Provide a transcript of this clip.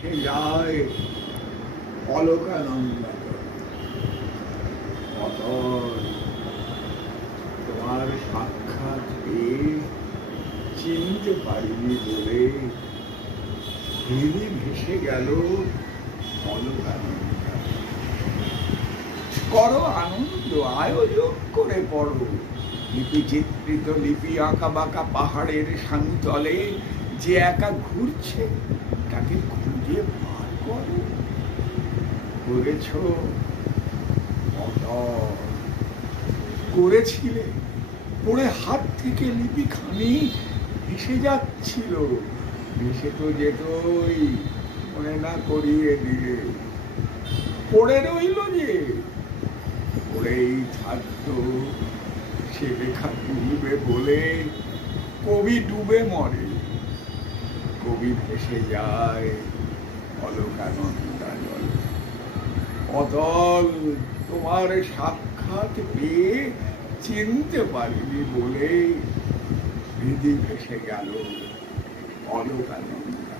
সে যায় অলোকানন্দা। অতল তোমার সাক্ষাৎ পেয়ে চিনতে পারিনি বলে হৃদি ভেসে গেল অলোকানন্দা। করো আনন্দ, আয়োজন করে পড়ো। লিপি চিত্রিত, লিপি আঁকা বাঁকা পাহাড়ের সান্তলে যে একা ঘুরছে তাকে খুঁজে বার করো। করেছ করেছিলে, পড়ে হাত থেকে লিপি খানি ভেসে যাচ্ছিল। ভেসে তো যেতই, মনে না করিয়ে দিলে। পড়ে রইল যে, পড়েই থাকতো। সে লেখা ডুববে বলে কবি ডুবে মরে, কবি ভেসে যায় অলোকানন্দা জলে। অতল তোমার সাক্ষাৎ পেয়ে চিনতে পারিনি বলে হৃদি ভেসে গেল অলোকানন্দা।